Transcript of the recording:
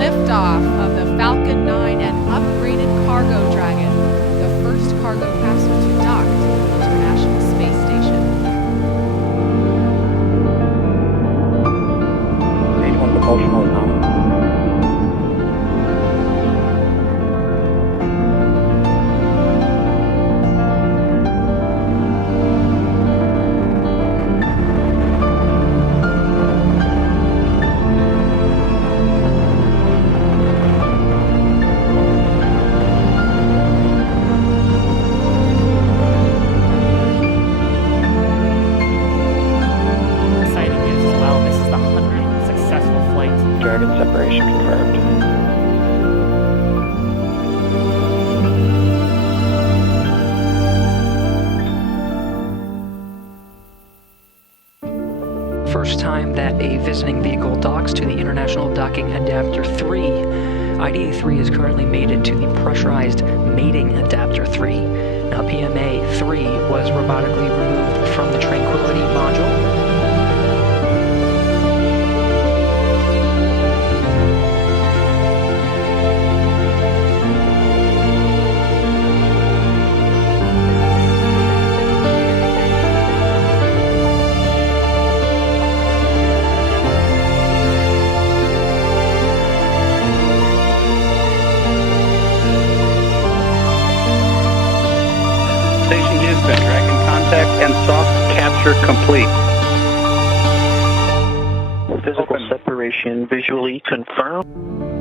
Liftoff of the Falcon 9 and upgraded cargo Dragon, the first cargo capsule to dock to the International Space Station. Stage 1 propulsion mode now. Dragon separation confirmed. First time that a visiting vehicle docks to the International Docking Adapter 3. IDA-3 is currently mated to the pressurized mating Adapter 3. Now PMA-3 was robotically removed from the Tranquility module. Station Houston, Dragon contact and soft capture complete. Physical separation visually confirmed.